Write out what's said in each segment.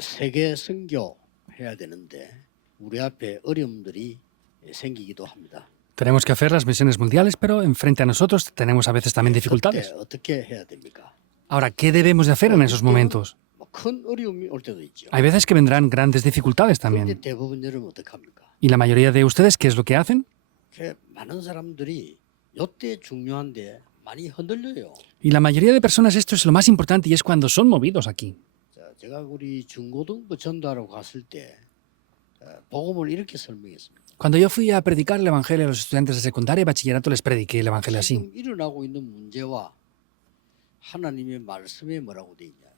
세계 선교해야 되는데 우리 앞에 어려움들이 생기기도 합니다. Tenemos que hacer las misiones mundiales, pero enfrente a nosotros tenemos a veces también 그때 dificultades. 어떻게 해야 됩니까? Ahora, ¿qué debemos de hacer en esos momentos? 뭐 큰 어려움이 올 때도 있죠. Hay veces que vendrán grandes dificultades 그런데 también. 대부분 여러분 어떻게 합니까? ¿Y la mayoría de ustedes qué es lo que hacen? 많은 사람들이 이때 중요한데 많이 흔들려요. Y la mayoría de personas esto es lo más importante y es cuando son movidos aquí. 자, 제가 우리 중고등부 전도하러 갔을 때 복음을 이렇게 설명했습니다. Cuando yo fui a predicar el Evangelio a los estudiantes de secundaria y bachillerato, les prediqué el Evangelio así. 지금 일어나고 있는 문제와 하나님의 말씀에 뭐라고 돼 있냐?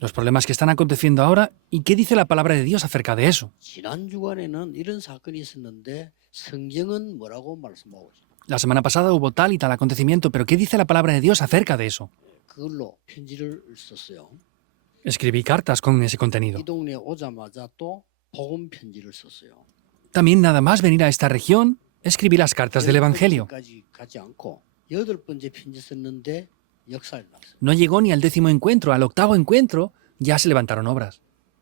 Los problemas que están aconteciendo ahora y qué dice la palabra de Dios acerca de eso. 지난 주간에는 이런 사건이 있었는데 성경은 뭐라고 말씀하고 있어요? La semana pasada hubo tal y tal acontecimiento, pero ¿qué dice la palabra de Dios acerca de eso? 그걸로 편지를 썼어요. Escribí cartas con ese contenido. 이 동네에 오자마자 또 복음 편지를 썼어요. También nada más venir a esta región, escribí las cartas del Evangelio. 까지 가지 않고 8번째 편지 썼는데 역사에 났어요. No llegó ni al 10º encuentro, al 8º encuentro ya se levantaron obras.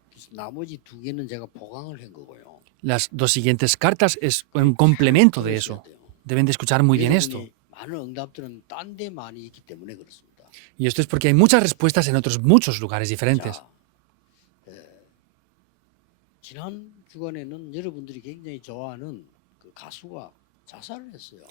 그래서 나머지 2개는 제가 보강을 한 거고요. Las dos siguientes cartas es un complemento de eso. Deben de escuchar muy bien esto. 많은 응답들은 딴 데 많이 있기 때문에 그렇습니다. Y esto es porque hay muchas respuestas en otros muchos lugares diferentes. 자, 지난 주간에는 여러분들이 굉장히 좋아하는 그 가수가 자살을 했어요.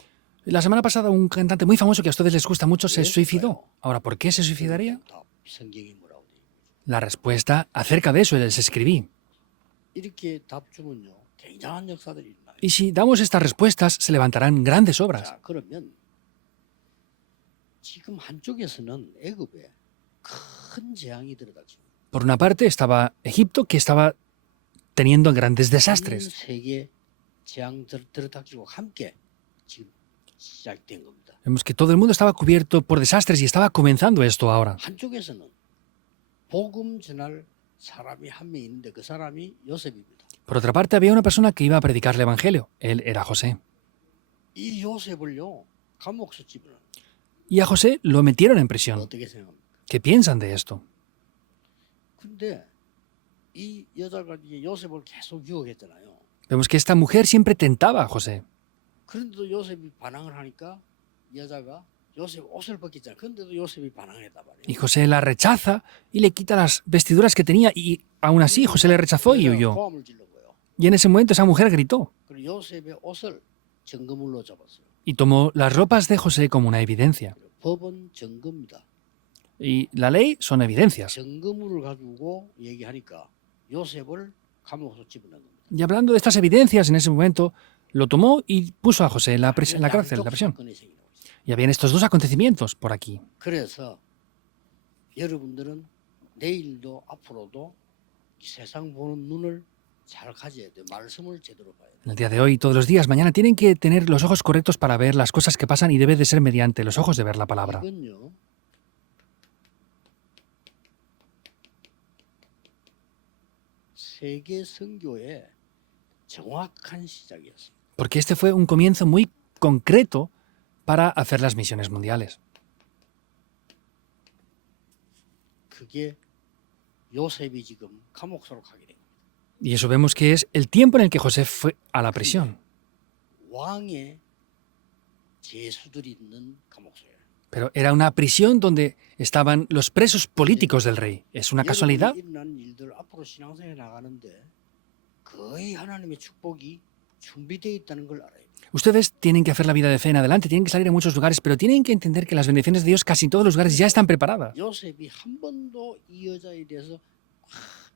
La semana pasada un cantante muy famoso que a ustedes les gusta mucho se suicidó. Ahora, ¿por qué se suicidaría? 다 성경이 뭐라고 돼 있는 거죠. La respuesta acerca de eso les escribí. 이렇게 답 주면요, 굉장한 역사들이 일어나요. Y si damos estas respuestas, se levantarán grandes obras. 자, 그러면 지금 한쪽에서는 애굽에 큰 재앙이 들어닥치고 Por una parte estaba Egipto, que estaba teniendo grandes 전 desastres. 세계 재앙 들어닥치고 함께 지금 시작된 겁니다. Vemos que todo el mundo estaba cubierto por desastres y estaba comenzando esto ahora. 한쪽에서는 복음 전할 사람이 한 명 있는데 그 사람이 요셉입니다. Por otra parte, había una persona que iba a predicar el Evangelio. Él era José. 이 요셉을요 감옥에 집어넣어요. Y a José lo metieron en prisión. 어떻게 생각합니까? ¿Qué piensan de esto? 근데 이 여자가 이제 요셉을 계속 유혹했잖아요. Vemos que esta mujer siempre tentaba a José. 그런데도 요셉이 반항을 하니까 여자가 요셉 옷을 벗겼잖아요. 그런데도 요셉이 반항했단 말이에요. Y José la rechaza y le quita las vestiduras que tenía. Y aún así José le rechazó y huyó. 고함을 질렀고요. Y en ese momento esa mujer gritó 그리고 요셉의 옷을 증거물로 잡았어요. y tomó las ropas de José como una evidencia. 법은 증거입니다. Y la ley son evidencias. 증거물을 가지고 얘기하니까 요셉을 감옥으로 집어넣은 겁니다. Y hablando de estas evidencias, en ese momento lo tomó y puso a José en la cárcel, en la prisión. 사건이 생기는 거죠. Y habían estos dos acontecimientos por aquí. 그래서 여러분들은 내일도 앞으로도 세상 보는 눈을 잘 가져야 돼요. 말씀을 제대로 봐야 돼요. En el día de hoy, todos los días, mañana, tienen que tener los ojos correctos para ver las cosas que pasan y debe de ser mediante los ojos de ver la palabra. 이건요. 세계 선교의 정확한 시작이었어요. Porque este fue un comienzo muy concreto para hacer las misiones mundiales. 그게 요셉이 지금 감옥으로 가게 된 거예요. Y eso vemos que es el tiempo en el que José fue a la prisión. 왕의 제수들이 있는 감옥소예요. Pero era una prisión donde estaban los presos políticos del rey. ¿Es una casualidad? 일어난 일들 앞으로 신앙생활 나가는데 거의 하나님의 축복이 준비되어 있다는 걸 알아요. Ustedes tienen que hacer la vida de fe en adelante, tienen que salir a muchos lugares, pero tienen que entender que las bendiciones de Dios casi en todos los lugares ya están preparadas. 요셉이 한 번도 이 여자에 대해서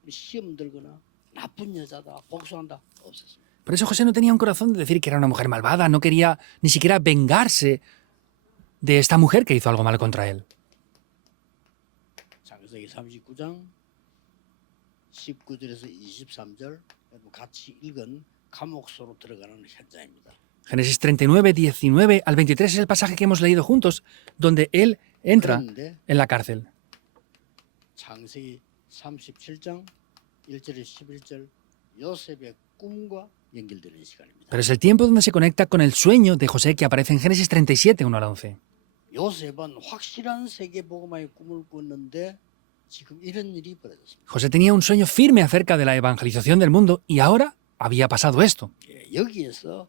시험 들거나 나쁜 여자다 복수한다 없었어요. Por eso José no tenía un corazón de decir que era una mujer malvada, no quería ni siquiera vengarse de esta mujer que hizo algo mal contra él. 창세기 39장 19절에서 23절 같이 읽은 감옥소로 들어가는 현장입니다. Génesis 39, 19 al 23 es el pasaje que hemos leído juntos, donde él entra 그런데 en la cárcel. 창세기 37장 1절에서 11절 요셉의 꿈과 연결되는 시간입니다. Pero es el tiempo donde se conecta con el sueño de José que aparece en Génesis 37, 1 al 11. 요셉은 확실한 세계 복음화의 꿈을 꿨는데 지금 이런 일이 벌어졌습니다. José tenía un sueño firme acerca de la evangelización del mundo y ahora había pasado esto. 예, 여기에서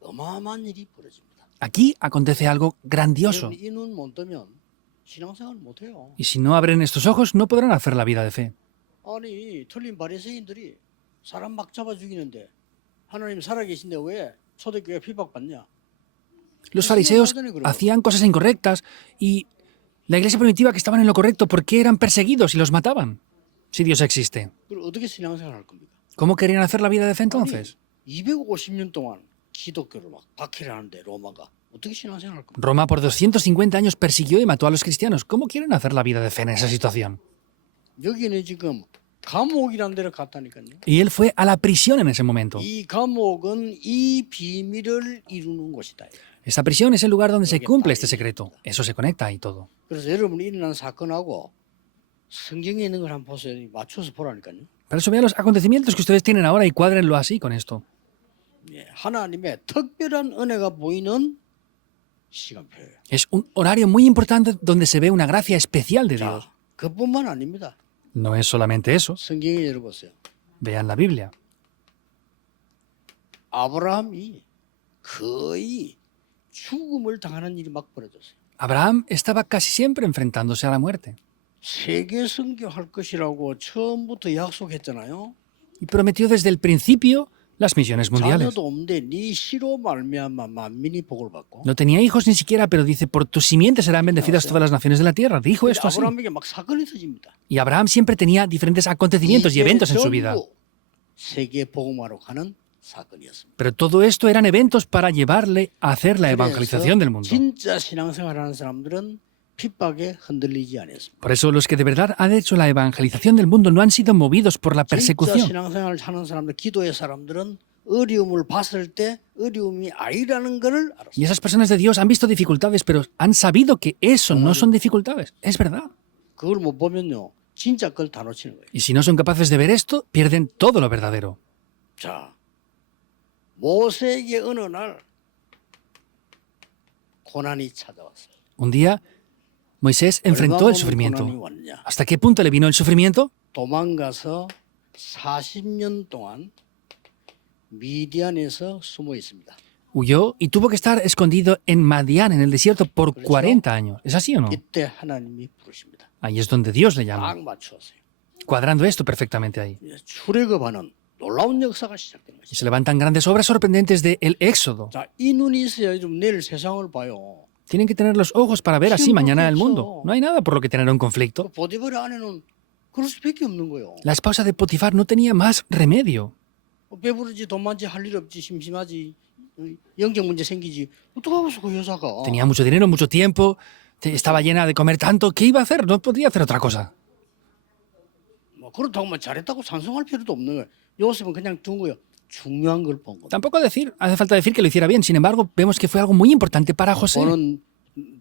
어마어마한 일이 벌어집니다. Aquí acontece algo grandioso. 여러분 이눈 못 뜨면 신앙생활 못 해요. Y si no abren estos ojos, no podrán hacer la vida de fe. 아니 틀린 바리새인들이 사람 막 잡아 죽이는데 하나님 살아계신데 왜 초대교회 비박받냐? Los fariseos hacían cosas incorrectas y la iglesia primitiva que estaban en lo correcto, ¿por qué eran perseguidos y los mataban? Si Dios existe. 그걸 어떻게 신앙생활 할 겁니까? ¿Cómo querían hacer la vida de fe entonces? 250년 동안 기독교를 막 박해하는데 로마가 어떻게 신앙생활 할 겁니까? Roma por 250 años persiguió y mató a los cristianos. ¿Cómo quieren hacer la vida de fe en esa situación? 여기는 지금 감옥이라는 데를 갔다니까요. Y él fue a la prisión en ese momento. 이 감옥은 이 비밀을 이루는 곳이다. Esta prisión es el lugar donde se cumple este secreto. Eso se conecta y todo. 그래서 여러분이 일어난 사건하고 성경에 있는 걸 한번 보세요. 맞춰서 보라니까요. Para eso vean los acontecimientos que ustedes tienen ahora y cuádrenlo así con esto. 예, 하나님의 특별한 은혜가 보이는 시간표예요. Es un horario muy importante donde se ve una gracia especial de Dios. 자, 그뿐만 아닙니다. No es solamente eso. 성경에 열어보세요. Vean la Biblia. 아브라함이 거의 죽음을 당하는 일이 막 벌어졌어요. Abraham estaba casi siempre enfrentándose a la muerte. 세계 선교할 것이라고 처음부터 약속했잖아요. Y prometió desde el principio las misiones mundiales. 자녀도 없는데 네 씨로 말미암아 만민이 복을 받고. No tenía hijos ni siquiera, pero dice, por tu simiente serán bendecidas todas las naciones de la tierra. Dijo esto así. 아브라함에게 막 사건이 터집니다. Y Abraham siempre tenía diferentes acontecimientos y eventos en su vida. 세계 복음화로 가는 사건이었습니다. Pero todo esto eran eventos para llevarle a hacer la evangelización del mundo. 진짜 신앙생활하는 사람들은 핍박에 흔들리지 않았습니다. Por eso los que de verdad han hecho la evangelización del mundo no han sido movidos por la 진짜 persecución. 신앙생활을 하는 사람들, 기도의 사람들은 어려움을 봤을 때 어려움이 아니라는 것을 Y 알았습니다. esas personas de Dios han visto dificultades, pero han sabido que eso no son dificultades. Es verdad. 그걸 못 보면요, 진짜 걸 다 놓치는 거예요. Y si no son capaces de ver esto, pierden todo lo verdadero. 자, 모세에게 어느 날 고난이 찾아왔어요. Un día, Moisés enfrentó el 고난이 sufrimiento. 왔냐? ¿Hasta qué punto le vino el sufrimiento? 도망가서 40년 동안 미디안에서 숨어 있습니다. Huyó y tuvo que estar escondido en Madián, en el desierto, por 40 años. ¿Es así o no? 이때 하나님이 부르십니다. Ahí es donde Dios le llama, 딱 맞추었어요. cuadrando esto perfectamente ahí. 출애굽하는 놀라운 역사가 시작된 Y 것이죠. se levantan grandes obras sorprendentes de el Éxodo. 자, 이 눈이 있어야 좀 내일 세상을 봐요. Tienen que tener los ojos para ver así mañana el mundo. No hay nada por lo que tener un conflicto. 그 보디벌의 아내는 그럴 수밖에 없는 거예요. La esposa de Potifar no tenía más remedio. 배부르지 돈 많지 할 일 없지 심심하지 영적 문제 생기지 어떡하겠어 그 여자가. Tenía mucho dinero, mucho tiempo, estaba llena de comer tanto. ¿Qué iba a hacer? No podía hacer otra cosa. 뭐 그렇다고 뭐 잘했다고 찬송할 필요도 없는 거예요. 요셉은 그냥 둔 거예요. 중요한 걸 본 거예요. Tampoco hace falta decir que lo hiciera bien. Sin embargo, vemos que fue algo muy importante para José. 보는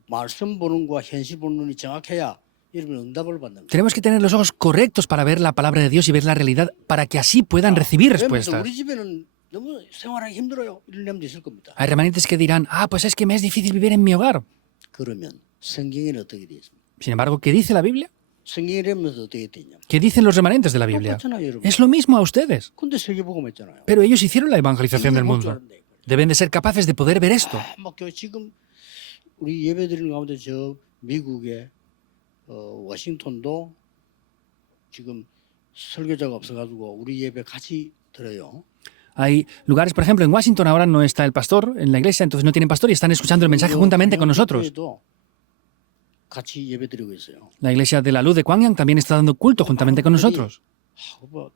말씀 보는 거와 현실 보는 눈이 정확해야 여러분 응답을 받는 거예요. Tenemos que tener los ojos correctos para ver la palabra de Dios y ver la realidad para que así puedan recibir 그러면서 respuestas. 우리 집에는 너무 생활하기 힘들어요. 이런 사람도 있을 겁니다. Hay remanentes que dirán, pues es que me es difícil vivir en mi hogar. 그러면 성경에는 어떻게 되어 있습니까? Sin embargo, ¿qué dice la Biblia? 성경에 이러면서 어떻게 되냐? ¿Qué dicen los remanentes de la Biblia? 똑같잖아요, 여러분. Es lo mismo a ustedes. 근데 세계복음 했잖아요. Pero ellos hicieron la evangelización del 이걸 볼 줄 mundo. 알았네. Deben de ser capaces de poder ver esto. 막 지금 우리 예배드리는 가운데 저 미국의 워싱턴도 지금 설교자가 없어가지고 우리 예배 같이 들어요. Hay lugares, por ejemplo, en Washington ahora no está el pastor en la iglesia, entonces no tienen pastor y están escuchando el mensaje juntamente con nosotros. 같이 예배드리고 있어요. La iglesia de la Luz de Kwangyang también está dando culto juntamente con nosotros. 뭐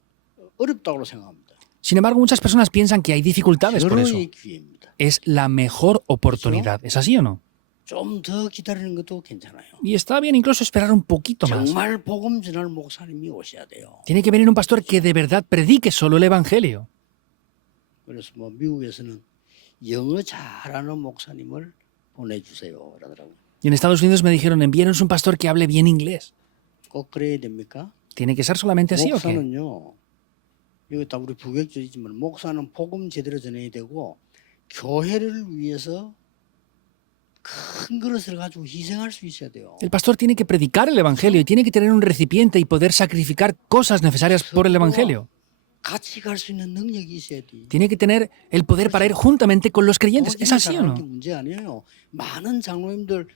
어렵다고 생각합니다. Sin embargo, muchas personas piensan que hay dificultades por eso. 절호의 기회입니다. Es la mejor oportunidad. ¿Es así o no? 좀 더 기다리는 것도 괜찮아요. Y está bien incluso esperar un poquito más. 정말 복음 전할 목사님이 오셔야 돼요. Tiene que venir un pastor que de verdad predique solo el evangelio. 그래서 뭐 미국에서는 영어 잘하는 목사님을 보내주세요. 그러더라고요. Y en Estados Unidos me dijeron, envíenos un pastor que hable bien inglés. 꼭 그래야 됩니까? ¿Tiene que ser solamente así o qué? 목사는요. 여기 다 우리 부교육적이지만 목사는 복음 제대로 전해야 되고 교회를 위해서 큰 그릇을 가지고 희생할 수 있어야 돼요. El pastor tiene que predicar el Evangelio y tiene que tener un recipiente y poder sacrificar cosas necesarias por el Evangelio. 같이 갈 수 있는 능력이 있어야 돼. Tiene que tener el poder para ir juntamente con los creyentes. ¿Es 도저히 así o 잘하는 게 no? 문제 아니에요. 많은 장로님들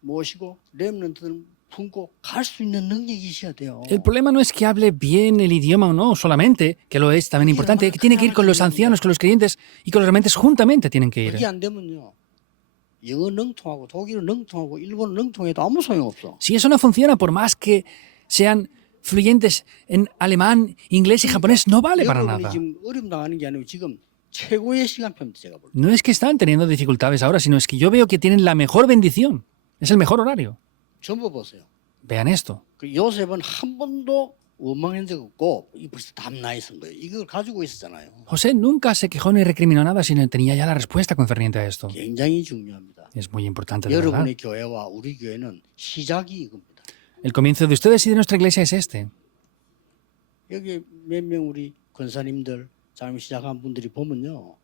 모시고 렘넌트들 품고 갈 수 있는 능력이 있어야 돼요. El problema no es que hable bien el idioma o no, solamente, que lo es también importante, que tiene que ir con los ancianos, con los creyentes y con los rementes juntamente tienen que 그게 ir. 안 되면요. 영어 능통하고 독일어 능통하고 일본어 능통해도 아무 소용없어. Si eso no funciona, por más que sean fluyentes en alemán, inglés y japonés, no vale para 여러분이 nada. 지금 어려움 당하는 게 아니고 지금 최고의 시간표입니다. 제가 볼 때. No es que están teniendo dificultades ahora, sino es que yo veo que tienen la mejor bendición. Es el mejor horario. 전부 보세요. Vean esto. 그 요셉은 한 번도 원망한 적 없고 이 벌써 답나에 쓴 거예요. 이걸 가지고 있었잖아요. José nunca se quejó ni recriminó nada, sino tenía ya la respuesta concerniente a esto. 굉장히 중요합니다. Es muy importante, de verdad. 여러분의 교회와 우리 교회는 시작이 이겁니다. El comienzo de ustedes y de nuestra iglesia es este. 여기 몇 명 우리 권사님들 장로 시작한 분들이 보면요,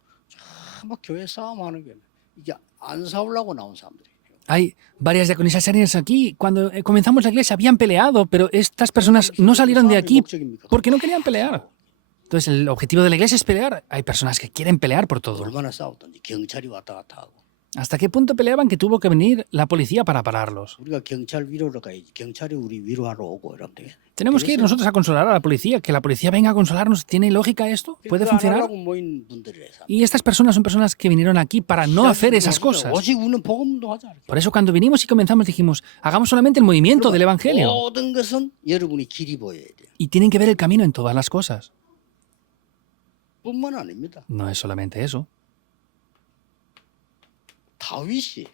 막 교회 싸움하는 게 이게 안 싸우려고 나온 사람들이에요. Hay varias diaconisas serias aquí. Cuando comenzamos la iglesia habían peleado, pero estas personas no salieron de aquí porque no querían pelear. Entonces el objetivo de la iglesia es pelear. Hay personas que quieren pelear por todo. 얼마나 싸웠던지 경찰이 왔다 갔다 하고. ¿Hasta qué punto peleaban que tuvo que venir la policía para pararlos? 우리가 경찰 위로로 가야지. 경찰이 우리 위로하러 오고 이러면 되겠네. Tenemos que ir nosotros a consolar a la policía. Que la policía venga a consolarnos. ¿Tiene lógica esto? ¿Puede 안 funcionar? 하려고 모인 분들이라서. Y estas personas son personas que vinieron aquí para no hacer esas cosas. 오직 우리는 복음도 하자. Por eso cuando vinimos y comenzamos dijimos, hagamos solamente el movimiento del Evangelio. 모든 것은 여러분이 길이 보여야 돼요. Y tienen que ver el camino en todas las cosas. 뿐만 아닙니다. No es solamente eso. 다윗이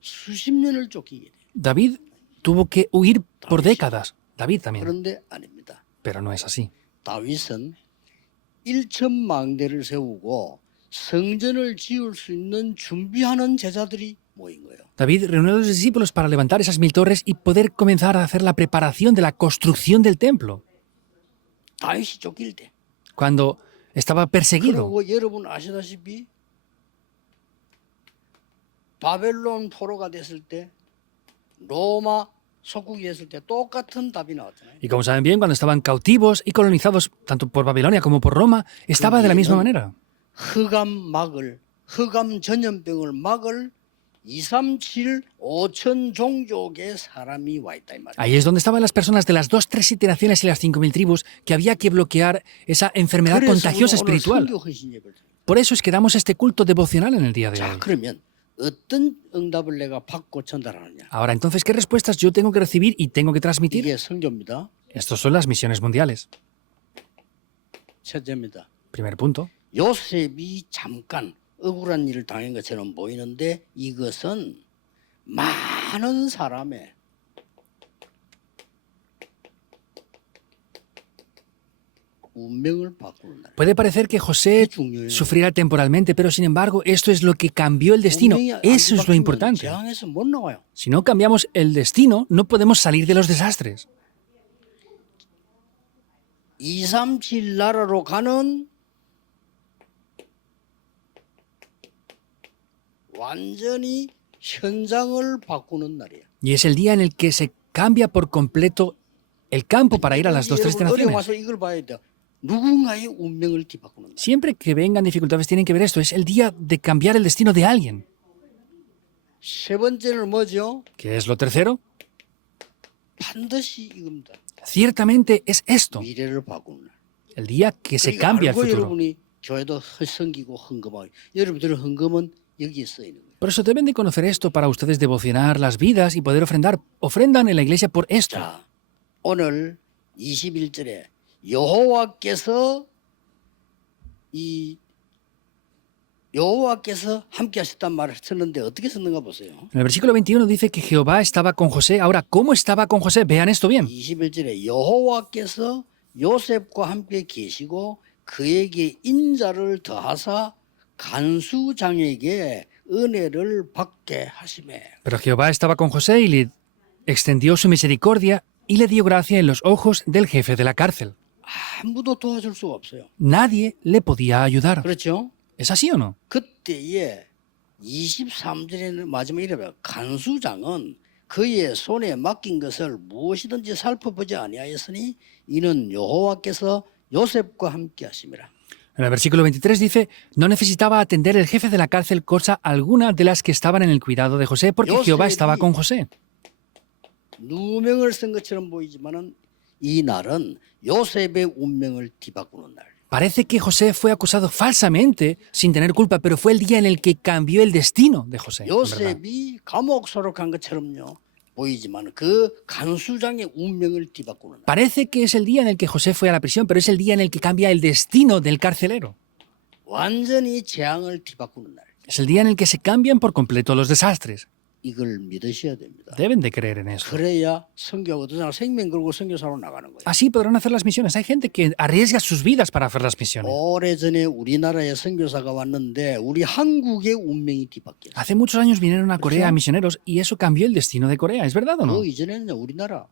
수십 년을 쫓기게 돼요. David tuvo que huir por décadas. David también. 그런데 아닙니다. Pero no es así. 다윗은 1,000망대를 세우고 성전을 지을 수 있는 준비하는 제자들이 모인 거예요. David reunió a los discípulos para levantar esas 1000 torres y poder comenzar a hacer la preparación de la construcción del templo. 다윗이 쫓길 때. Cuando estaba perseguido. 그리고 여러분 아시다시피 바벨론 포로가 됐을 때 로마 속국이 됐을 때 똑같은 답이 나왔잖아요. Y como saben bien, cuando estaban cautivos y colonizados tanto por Babilonia como por Roma, estaba de la misma manera. 흑암 전염병을 막을 237 5천 종족의 사람이 와 있다 이 말이에요. Ahí es donde estaban las personas de las 2, 3, 7 naciones y las 5000 tribus que había que bloquear esa enfermedad contagiosa espiritual. Por eso es que damos este culto devocional en el día de 자, hoy. 그러면 어떤 응답을 내가 받고 전달하느냐? Ahora, entonces, ¿qué respuestas yo tengo que recibir y tengo que transmitir? 이게 성교입니다. Estos son las misiones mundiales. 첫째입니다. Primer punto. 요셉이 잠깐 억울한 일을 당한 것처럼 보이는데 이것은 많은 사람의 운명을 바꾸는 날. Puede parecer que José 중요해요. sufrirá temporalmente, pero sin embargo, esto es lo que cambió el destino. 운명이 안 Eso es lo 바뀌면 importante. 재앙에서 못 나와요. Si no cambiamos el destino, no podemos salir de los desastres. 237 나라로 가는 완전히 현장을 바꾸는 날이에요. Y es el día en el que se cambia por completo el campo para ir a las 2, 3 여러분, 어려움 naciones. 와서 이걸 봐야 돼요. 누군가의 운명을 뒤바꾸는 날. Siempre que vengan dificultades tienen que ver esto. Es el día de cambiar el destino de alguien. 세 번째는 뭐죠? ¿Qué es lo tercero? 반드시 이겁니다. Ciertamente es esto. 미래를 바꾸는 날. El día que se 그러니까 cambia el 알고 futuro. 여러분이 교회도 섬기고 헌금하고 여러분들의 헌금은 여기에 써 있는 거예요. Por eso deben de conocer esto para ustedes devocionar las vidas y poder ofrendar. Ofrendan en la iglesia por esto. 자, 오늘 21절에 여호와께서 함께 하셨단 말을 썼는데 어떻게 썼는가 보세요. En el versículo 21 dice que Jehová estaba con José. Ahora, ¿cómo estaba con José? Vean esto bien. 21절에 여호와께서 요셉과 함께 계시고 그에게 인자를 더하사 간수장에게 은혜를 받게 하시매. Pero Jehová estaba con José y le extendió su misericordia y le dio gracia en los ojos del jefe de la cárcel. 아무도 도와줄 수가 없어요. Nadie le podía ayudar. 그렇죠? ¿Es así o no? 그때에 23절에 마지막에 이래요. 간수장은 그의 손에 맡긴 것을 무엇이든지 살펴보지 아니하였으니 이는 여호와께서 요셉과 함께 하심이라. En el versículo 23 dice, no necesitaba atender el jefe de la cárcel cosa alguna de las que estaban en el cuidado de José, porque Jehová estaba con José. 누명을 쓴 것처럼 보이지만은 이 날은 요셉의 운명을 뒤바꾸는 날. Parece que José fue acusado falsamente, sin tener culpa, pero fue el día en el que cambió el destino de José. en verdad. 요셉이 감옥 소록한 것처럼요 보이지만 그 간수장의 운명을 뒤바꾸는 날. Parece que es el día en el que José fue a la prisión, pero es el día en el que cambia el destino del carcelero. 완전히 재앙을 뒤바꾸는 날. Es el día en el que se cambian por completo los desastres. 이걸 믿으셔야 됩니다. Deben de creer en eso. 그래야 선교하고 어떤 사람 생명 걸고 선교사로 나가는 거예요. Así podrán hacer las misiones. Hay gente que arriesga sus vidas para hacer las misiones. 오래전에 우리나라에 선교사가 왔는데 우리 한국의 운명이 뒤바뀌었어요. Hace muchos años vinieron a Corea misioneros y eso cambió el destino de Corea. ¿Es verdad o no? 그 이전에는 우리나라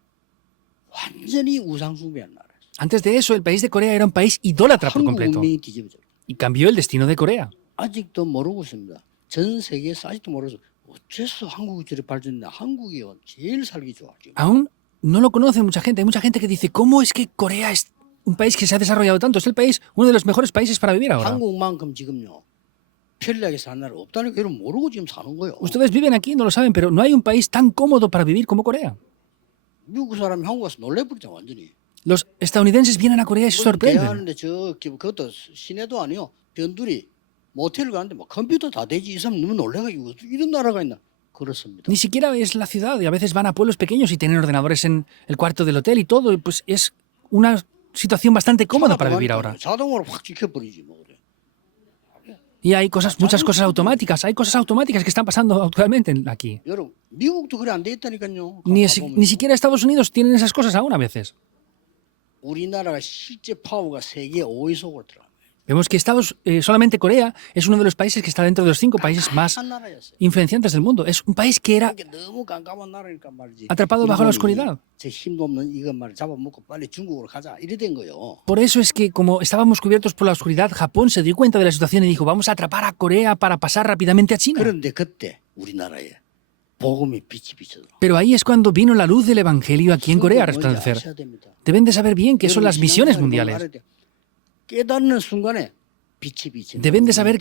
완전히 우상숭배한 나라였어요. Antes de eso, el país de Corea era un país idólatra por 한국 completo 운명이 뒤집어져요. y cambió el destino de Corea. 아직도 모르고 있습니다. 전 세계에서 아직도 모르서 어째서 한국이 저리 발전했나. 한국이 제일 살기 좋아 지금. Aún no lo conoce mucha gente. Hay mucha gente que dice, ¿cómo es que Corea es un país que se ha desarrollado tanto? Es el país, uno de los mejores países para vivir ahora. 한국만큼 지금요 편리하게 사는 나라 없다는 걸 모르고 지금 사는 거예요. Ustedes viven aquí, no lo saben, pero no hay un país tan cómodo para vivir como Corea. 미국 사람이 한국 와서 놀래버리죠 완전히. Los estadounidenses vienen a Corea y se sorprenden. 대하는데 그것도 시내도 아니요. 변두리 모텔 가는데 뭐 컴퓨터 다 되지. 이 사람 너무 놀래가지고 이런 나라가 있나. 그렇습니다. Ni siquiera es la ciudad y a veces van a pueblos pequeños y tienen ordenadores en el cuarto del hotel y todo. Y pues es una situación bastante cómoda para vivir ahora. 자동으로 확 지켜버리지 뭐 그래. Y hay cosas, muchas cosas automáticas. Hay cosas automáticas que están pasando actualmente aquí. 여러분 미국도 그래 안 돼 있다니까요. Ni siquiera Estados Unidos tienen esas cosas aún a veces. 우리나라가 실제 파워가 세계 5위 속으로 들어갑니다. Vemos que solamente Corea es uno de los países que está dentro de los 5 países más 한 나라였어요. influenciantes del mundo. Es un país que era 이게 너무 깜깜한 나라니까 말이지. atrapado bajo la 일본이 oscuridad. 제 힘도 없는 이것 말 잡아먹고 빨리 중국으로 가자 이래 된 거예요. Por eso es que, como estábamos cubiertos por la oscuridad, Japón se dio cuenta de la situación y dijo, vamos a atrapar a Corea para pasar rápidamente a China. 그런데 그때 우리나라에 복음의 빛이 비쳐서 Pero ahí es cuando vino la luz del Evangelio aquí en Corea a resplandecer. Deben de saber bien que son las misiones mundiales. 깨닫는 순간에 빛이 비치는 Deben de saber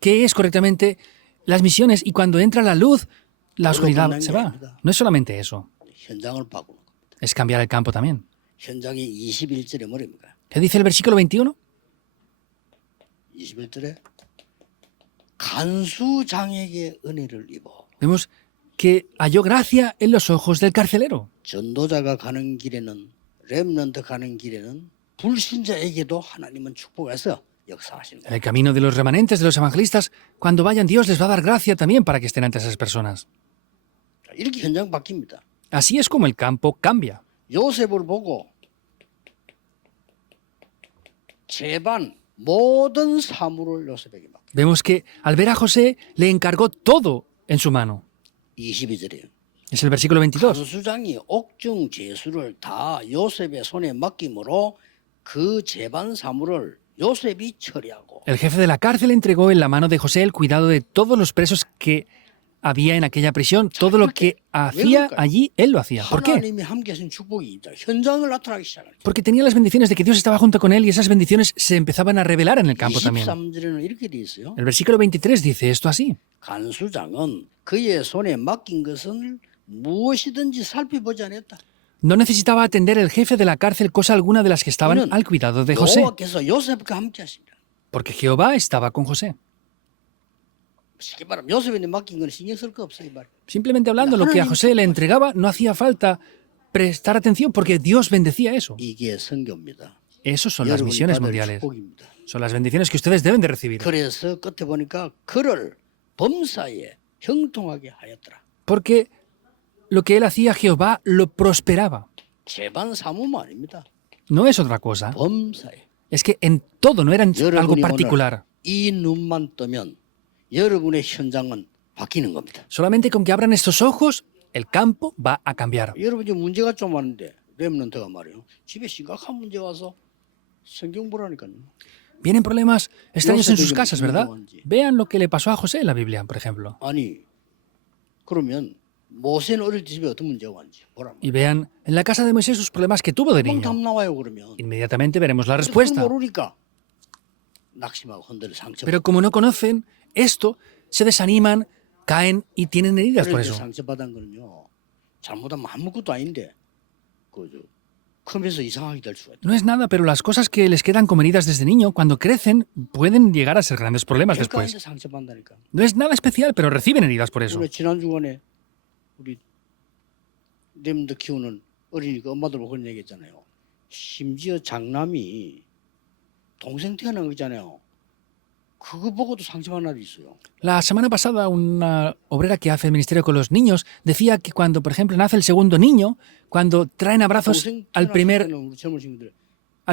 qué es correctamente las misiones y cuando entra la luz, la oscuridad se va. No es solamente eso, 현장을 바꾸는 겁니다. es cambiar el campo también. 현장이 21절에 뭐랍니까? ¿Qué dice el versículo 21? 21절에 간수장에게 은혜를 입어. Vemos que halló gracia en los ojos del carcelero. 전도자가 가는 길에는 렘넌트 가는 길에는 불신자에게도 하나님은 축복해서 역사하시는 En 거예요. el camino de los remanentes, de los evangelistas, cuando vayan, Dios les va a dar gracia también para que estén ante esas personas. 자, 이렇게 현장 바뀝니다. Así es como el campo cambia. 요셉을 보고 제반 모든 사물을 요셉에게 맡겨. Vemos que al ver a José le encargó todo en su mano. 22절이에요. Es el versículo 22. 간수장이 옥중 제수를 다 요셉의 손에 맡김으로 그 제반 사물을 요셉이 처리하고 El jefe de la cárcel entregó en la mano de José el cuidado de todos los presos que había en aquella prisión. Todo lo que hacía allí, él lo hacía. ¿Por qué? 하나님이 함께 하신 축복이 있다. 현장을 나타나기 시작합니다. Porque tenía las bendiciones de que Dios estaba junto con él y esas bendiciones se empezaban a revelar en el campo también. 23절에는 이렇게 돼 있어요. El versículo 23 dice esto así. 간수장은 그의 손에 맡긴 것을 무엇이든지 살펴보지 않았다. No necesitaba atender el jefe de la cárcel cosa alguna de las que estaban al cuidado de José, 여호와께서 요셉과 함께 하십니다. porque Jehová estaba con José. 쉽게 말하면 요셉한테 맡긴 건 신경 쓸 거 없어요. 이 말. Simplemente hablando, lo que a José le entregaba no hacía falta prestar atención porque Dios bendecía eso. 이게 선교입니다. Esos son las 여러분이 misiones 받을 mundiales. 축복입니다. Son las bendiciones que ustedes deben de recibir. 그래서 끝에 보니까 그를 범사에 형통하게 하였더라. Porque lo que él hacía, Jehová lo prosperaba. 제반 사무만 아닙니다. No es otra cosa. 범사에. Es que en todo, no era en algo 여러분이 오늘 particular. 이 눈만 뜨면 여러분의 현장은 바뀌는 겁니다. Solamente con que abran estos ojos, el campo va a cambiar. 여러분 지금 문제가 좀 많은데 렘넌트가 말이에요. 집에 심각한 문제 와서 성경 보라니까요. Vienen problemas extraños en sus 요셉에게 casas, 무슨 ¿verdad? 문제가 왔는지. Vean lo que le pasó a José en la Biblia, por ejemplo. 아니 그러면 모세는 어릴 때 집에 어떤 문제가 왔는지 보란 Y 말이야. vean en la casa de Moisés sus problemas que tuvo de 금방 답 niño. 나와요 그러면. Inmediatamente veremos la 근데 그걸 respuesta. 모르니까 낙심하고 흔들려 상처. Pero como no conocen esto, se desaniman, caen y tienen heridas por 어릴 때 eso. 상처받은 거는요. 잘못하면 아무것도 아닌데 그저 크면서 이상하게 될 수가 있다. No es nada, pero las cosas que les quedan como heridas desde niño, cuando crecen, pueden llegar a ser grandes problemas 별거 después. 아닌데 상처받는다니까. No es nada especial, pero reciben heridas por eso. 오늘 지난 주간에 우리 렘드 키우는 어린이가 엄마들 보고 그런 얘기했잖아요. 심지어 장남이 동생 태어난 거 있잖아요. 그거 보고도 상처받는 날이 있어요. La semana pasada, una obrera que hace el ministerio con los niños decía que cuando, por ejemplo, nace el segundo niño, cuando traen abrazos 동생 al 태어났을 때는 우리 젊은 친구들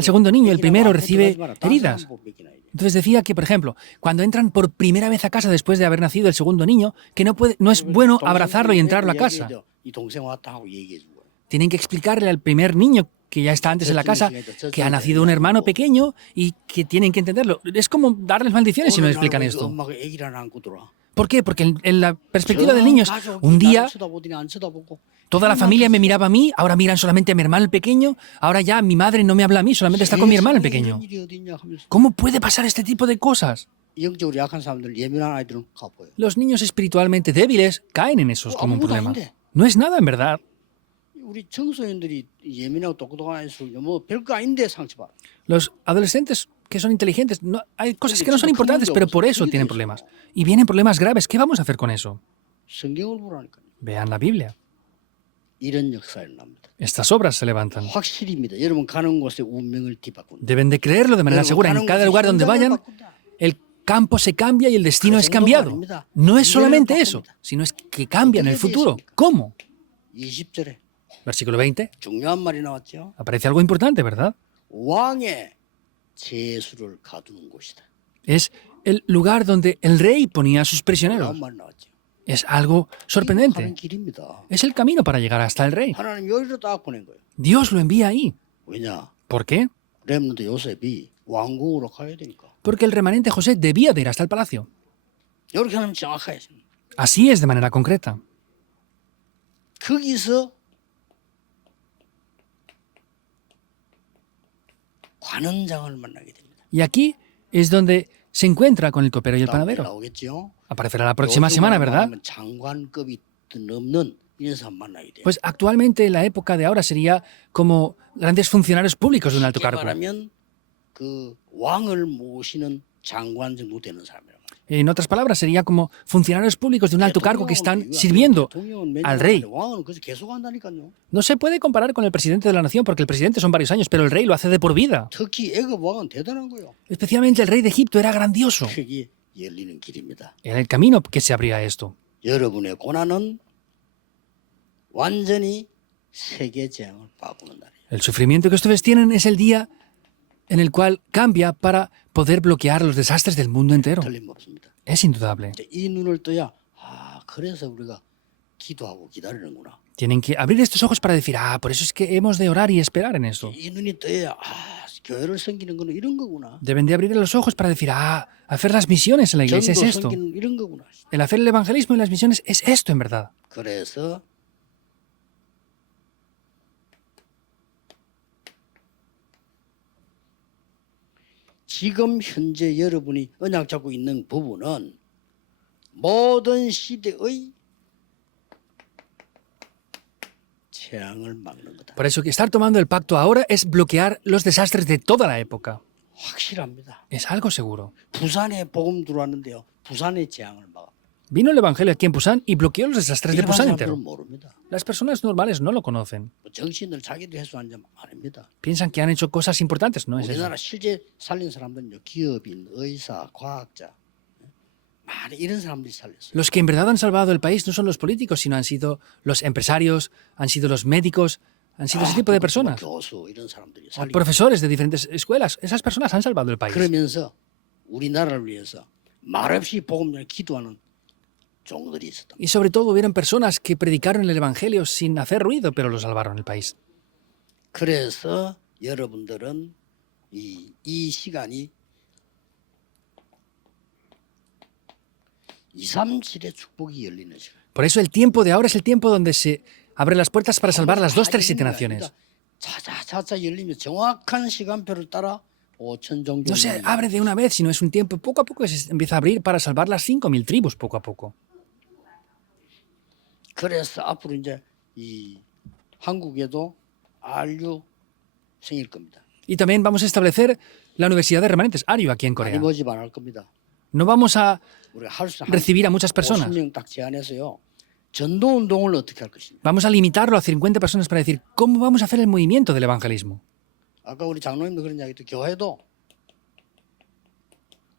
segundo niño, el 애기라고 primero 앞에 recibe 들어가지 마라. 다른 heridas. 사람 보고 뺏기나 이래. Entonces decía que, por ejemplo, cuando entran por primera vez a casa después de haber nacido el segundo niño, que no es bueno abrazarlo y entrarlo a casa. 이 동생 왔다 하고 얘기해 준 거예요. Tienen que explicarle al primer niño que ya está antes en la casa que ha nacido un hermano pequeño y que tienen que entenderlo. Es como darles maldiciones si no 오늘 explican 나는 그 esto. 엄마가 애기를 안 안고 들어와. ¿Por qué? Porque en la perspectiva del niño es, 가족이 un día 나를 쳐다보더니 안 쳐다보고 toda la familia me miraba a mí, ahora miran solamente a mi hermano el pequeño, ahora ya mi madre no me habla a mí, solamente está con mi hermano el 세상에 pequeño. 이런 일이 어디 있냐 하면서 ¿Cómo puede pasar este tipo de cosas? 영적으로 약한 사람들 예민한 아이들은 가보여. Los niños espiritualmente débiles caen en esos como un problema. No es nada en verdad. 우리 청소년들이 예민하고 똑똑한 아이들은 뭐 별거 아닌데 상처받아. Los adolescentes que son inteligentes, hay cosas que no son importantes, pero por eso tienen problemas. Y vienen problemas graves. ¿Qué vamos a hacer con eso? 성경을 보라니까요. Vean la Biblia. 이런 역사가 일어납니다. Estas obras se levantan. 확실입니다. 여러분 가는 곳에 운명을 뒤바꾼다. Deben de creerlo de manera segura. En cada lugar donde vayan, el campo se cambia y el destino es cambiado. No es solamente eso, sino es que cambian el futuro. ¿Cómo? 20절에 Versículo 20. 중요한 말이 나왔죠. Aparece algo importante, ¿verdad? 왕의 제수를 가두는 곳이다. Es el lugar donde el rey ponía a sus prisioneros. 중요한 말이 나왔죠. Es algo 가는 sorprendente. 길입니다. Es el camino para llegar hasta el rey. 하나님 여기로 딱 보낸 거예요. Dios lo envía ahí. 왜냐? ¿Por qué? 렘넌트 요셉이 왕궁으로 가야 되니까. Porque el remanente José debía de ir hasta el palacio. 이렇게 하면 정확해요. Así es de manera concreta. 거기서 관원장을 만나게 됩니다. Y aquí es donde se encuentra con el copero y el 다음에 panadero. 나오겠죠. Aparecerá la próxima semana, ¿verdad? 요즘으로 말하면 장관급이 넘는 이런 사람 만나게 돼요. Pues actualmente la época de ahora sería como grandes funcionarios públicos de un alto 쉽게 cargo. 말하면 그 왕을 모시는 장관 정도 되는 사람이라고. En otras palabras, sería como funcionarios públicos de un alto cargo que están sirviendo al rey. 왕은 그래서 계속 한다니까요. No se puede comparar con el presidente de la nación porque el presidente son varios años, pero el rey lo hace de por vida. 특히 애굽 왕은 대단한 거예요. Especialmente el rey de Egipto era grandioso. 그게 열리는 길입니다. Era el camino que se abría a esto. 여러분의 고난은 완전히 세계 재앙을 바꾸는 날이에요. El sufrimiento que ustedes tienen es el día en el cual cambia para poder bloquear los desastres del mundo entero. 틀림없습니다. Es indudable. 이 눈을 떠야 그래서 우리가 기도하고 기다리는구나. Tienen que abrir estos ojos para decir, por eso es que hemos de orar y esperar en eso. 이 눈이 떠야 교회를 섬기는 거는 이런 거구나. Deben de abrir los ojos para decir, hacer las misiones en la iglesia es 전도 esto. 섬기는 이런 거구나. El hacer el evangelismo y las misiones es esto en verdad. 그래서 지금 현재 여러분이 언약 잡고 있는 부분은 모든 시대의 재앙을 막는 거다. Por eso que estar tomando el pacto ahora es bloquear los desastres de toda la época. 확실합니다. Es algo seguro. 부산에 복음 들어왔는데요. 부산의 재앙을 막아. Vino el evangelio aquí en Pusan y bloqueó los desastres de 일반 Pusan 사람들은 entero. 모릅니다. Las personas normales no lo conocen. 정신을 자기도 해소한 점 아닙니다. Piensan que han hecho cosas importantes, no es eso. 우리나라 실제 살린 사람들은요. 기업인, 의사, 과학자 많이 이런 사람들이 살렸어요. Los que en verdad han salvado el país no son los políticos, sino han sido los empresarios, han sido los médicos, han sido ese tipo de personas. 교수 이런 사람들이 O 살린. profesores de diferentes escuelas. Esas personas han salvado el país. 그러면서 우리나라를 위해서 말없이 복음을 기도하는 종들이 있었던. Y sobre todo hubieron personas que predicaron el evangelio sin hacer ruido, pero lo salvaron el país. 그래서 여러분들은 이 시간이 2, 3일의 축복이 열리는 시간. Por eso el tiempo de ahora es el tiempo donde se abren las puertas para salvar las 2, 3, 7 naciones. 차차차차 열리면 정확한 시간표를 따라 5천 종교. No se abre de una vez, sino es un tiempo poco a poco que se empieza a abrir para salvar las 5.000 tribus poco a poco. 그래서 앞으로 이제 이 한국에도 RU 생길 겁니다. Y también vamos a establecer la Universidad de Remanentes, ARIU, aquí en 많이 Corea. 모집 안 할 겁니다. No vamos a 우리가 할수 recibir a muchas personas. 50명 딱 제안해서요. 전도 운동을 어떻게 할 것이냐. Vamos a limitarlo a 50 personas para decir cómo vamos a hacer el movimiento del evangelismo. 아까 우리 장로님도 그런 이야기도 교회도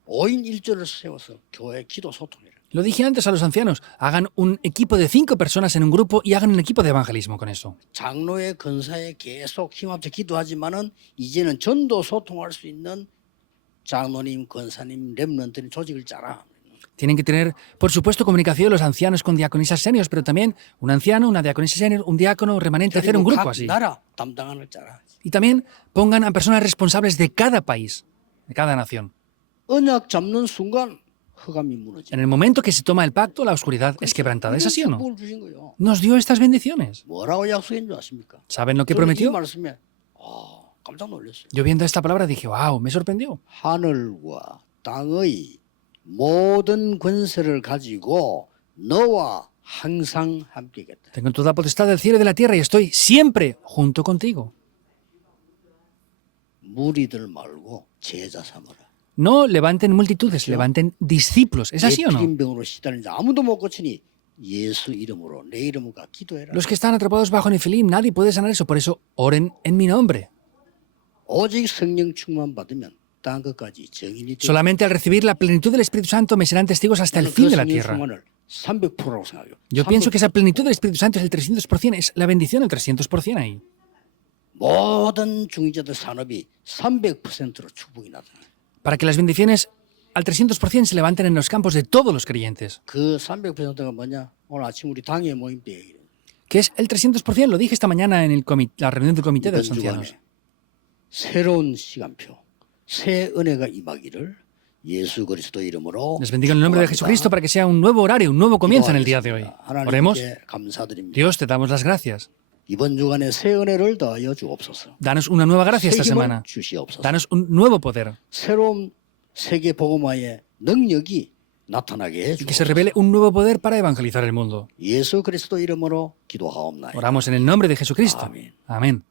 5인 1조를 세워서 교회 기도 소통해라. Lo dije antes a los ancianos, hagan un equipo de 5 personas en un grupo y hagan un equipo de evangelismo con eso. 장로의 건사에 계속 힘합쳐 기도하지만은 이제는 전도 소통할 수 있는 장로님, 건사님, 렘넌트는 조직을 짜라. Tienen que tener, por supuesto, comunicación los ancianos con diaconisas seniors, pero también un anciano, una diaconisa senior, un diácono remanente, hacer un 그리고 grupo 각 así. 나라 담당하는 짜라. Y también pongan a personas responsables de cada país, de cada nación. 언약 잡는 순간 흑암이 무너져. En el momento que se toma el pacto, la oscuridad es quebrantada. ¿Es así o no? 축복을 주신 거요. Nos dio estas bendiciones. 뭐라고 약속인 줄 아십니까? ¿Saben lo que 저는 이 prometió? 말씀에 깜짝 놀랐어요. Yo viendo esta palabra dije, wow, me sorprendió. 하늘과 땅의 모든 권세를 가지고 너와 항상 함께겠다. Tengo toda potestad del cielo y de la tierra y estoy siempre junto contigo. 무리들 말고 제자 삼아라. No levanten multitudes, levanten discípulos. ¿Es así o no? 에피림병으로 시달린 자 아무도 못 고치니 예수 이름으로 내 이름으로 기도해라. Los que están atrapados bajo Nefilim, nadie puede sanar eso. Por eso, oren en mi nombre. 오직 성령 충만 받으면 땅 끝까지 정인이 되고 Solamente al recibir la plenitud del Espíritu Santo me serán testigos hasta el fin de la tierra. 300%라고 생각해요. Yo pienso que esa plenitud del Espíritu Santo es el 300%, es la bendición del 300% ahí. 모든 중직자들 산업이 300%로 축복이 나타나요. Para que las bendiciones al 300% se levanten en los campos de todos los creyentes. 그 300%가 뭐냐? 오늘 아침 우리 당회 모임 때 얘기해요. Que es el 300%, lo dije esta mañana en la reunión del comité de los 이번 ancianos. 주간에 새로운 시간표, 새 은혜가 임하기를 예수 그리스도 이름으로 Les bendigo en el nombre de Jesucristo para que sea un nuevo horario, un nuevo comienzo en el día de hoy. Oremos. 하나님께 감사드립니다. Dios, te damos las gracias. 이번 주간에 새 은혜를 더하여 주옵소서. Danos una nueva gracia 새 esta 힘을 semana. 주시옵소서. Danos un nuevo poder. 새로운 세계 복음화의 능력이 나타나게 Y que se 해주옵소서. revele un nuevo poder para evangelizar el mundo. 예수 그리스도 이름으로 기도하옵나이다. Oramos en el nombre de Jesucristo. Amén. Amén.